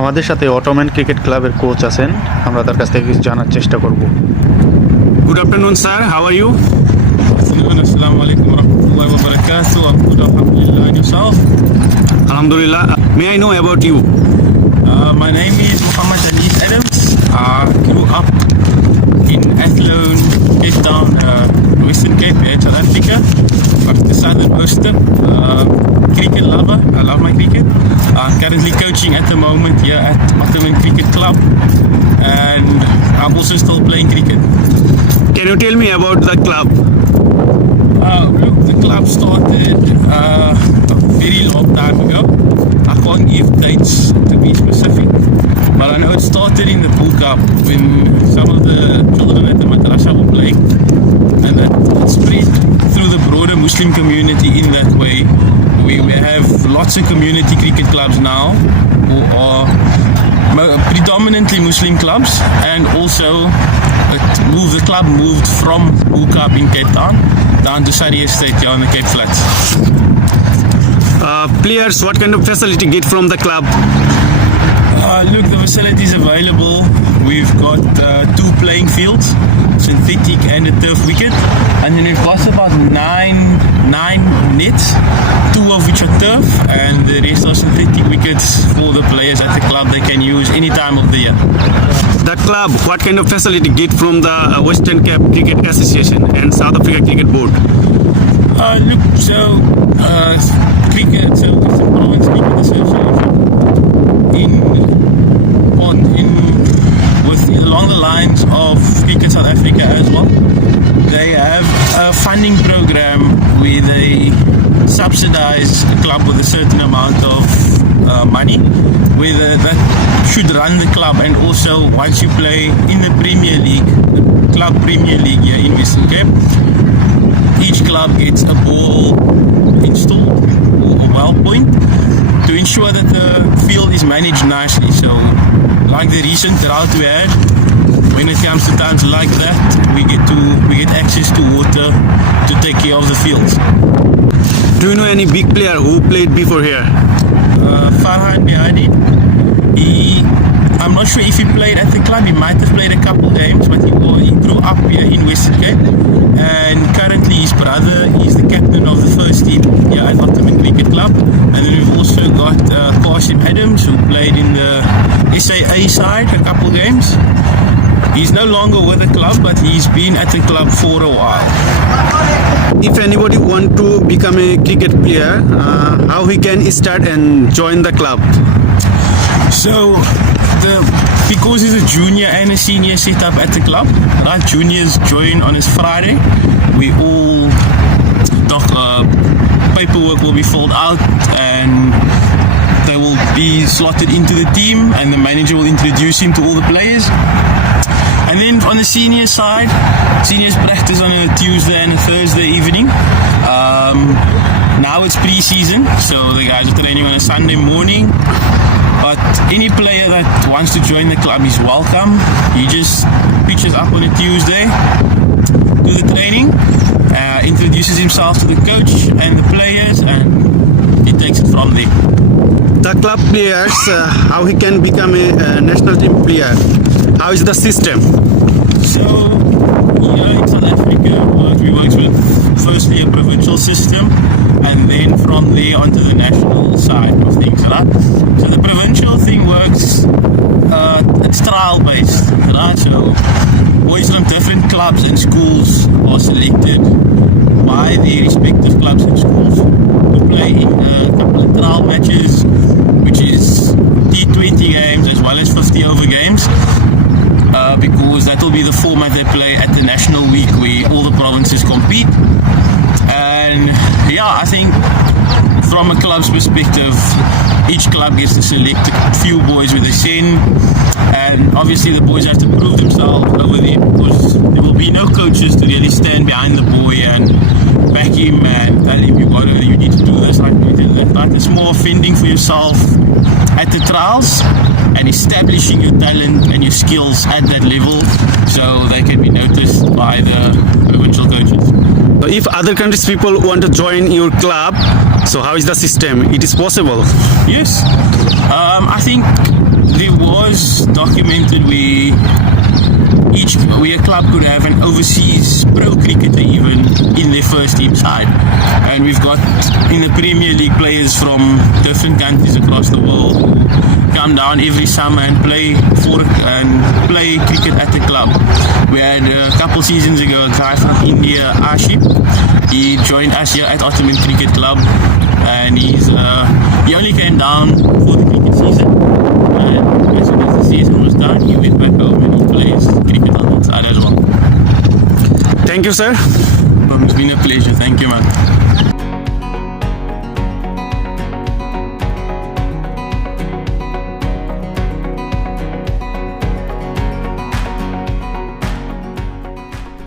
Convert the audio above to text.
আমাদের সাথে Ottoman cricket ক্লাবের কোচ আছেন, আমরা তার কাছ থেকে কিছু জানার চেষ্টা করব। Good afternoon, sir. How are you? Assalamu alaikum warahmatullahi wabarakatuh. I'm good, alhamdulillah. And yourself? Alhamdulillah. May I know about you? My name is Muhammad Anis Adams. I grew up in Athlone, Cape Town, Western Cape, South Africa. I'm the southern coaster. Cricket lover. I love my cricket. I'm currently coaching at the moment here at Ottoman Cricket Club. And I'm also still playing cricket. Can you tell me about the club? Look, the club started a very long time ago. I can't give dates to be specific, but I know it started in the Bull Cup when some of the children at the madrasa were playing, and that spread through the broader Muslim community in that way. We have lots of community cricket clubs now who are predominantly Muslim clubs, and also the club moved from Bull Cup in Cape Town down to Surrey Estate here on the Cape Flats. Players, what kind of facility get from the club? Look, the facilities available. We've got 2 playing fields, synthetic and a turf wicket, and then we've got about nine nets, 2 of which are turf, and the rest are synthetic wickets for the players at the club they can use any time of the year. The club, what kind of facility get from the Western Cape Cricket Association and South Africa Cricket Board? Look, cricket, so it's the Province Cricket Association along the lines of Cricket South Africa as well. They have a funding program where they subsidize a club with a certain amount of money, whether that should run the club, and also once you play in the Premier League, the Club Premier League here in Western Cape, each club gets a ball installed or a well point to ensure that the field is managed nicely. So like the recent drought we had, when it comes to times like that, we get access to water to take care of the fields. Do you know any big player who played before here? Farhan Mihani, I'm not sure if he played at the club. He might have played a couple games, but he grew up here in Western Cape, and currently his brother is the captain of the first team here at Ottoman Cricket Club. And then we've also got Qasim Adams, who played in the SAA side a couple games. He's no longer with the club, but he's been at the club for a while. If anybody want to become a cricket player, how he can start and join the club? So, because it's a junior and a senior set up at the club, right? Juniors join on his Friday. We all paperwork will be filled out, and they will be slotted into the team, and the manager will introduce him to all the players. And then on the senior side, seniors practice on a Tuesday and a Thursday evening. Now it's pre-season, so the guys are training on a Sunday morning. But any player that wants to join the club is welcome. He just pitches up on a Tuesday, do the training, introduces himself to the coach and the players, and he takes it from there. The club players, how he can become a national team player? How is the system? So, here in South Africa, we work with firstly a provincial system, and then from there onto the national side of things, right? So the provincial thing works, it's trial based, right? So boys from different clubs and schools are selected by their respective clubs and schools to play in a couple of trial matches, which is T20 games as well as 50 over games. Because that will be the format they play at the national week where all the provinces compete. And yeah, I think from a club's perspective, each club gets to select a few boys with a send, and obviously the boys have to prove themselves over there, because there will be no coaches to really stand behind the boy and back him and tell him you need to do this, right? Right? It's more fending for yourself at the trials and establishing your talent and your skills at that level so they can be noticed by the provincial coaches. If other countries people want to join your club, so how is the system? It is possible? Yes. I think was documented where a club could have an overseas pro cricketer even in their first team side. And we've got in the Premier League players from different countries across the world who come down every summer and play cricket at the club. We had a couple seasons ago a guy from India, Aship. He joined us here at Ottoman Cricket Club, and he only came down for the cricket season. And as soon as the season was done, he went back home and he plays cricket on that side as well. Thank you, sir. It's been a pleasure. Thank you, man.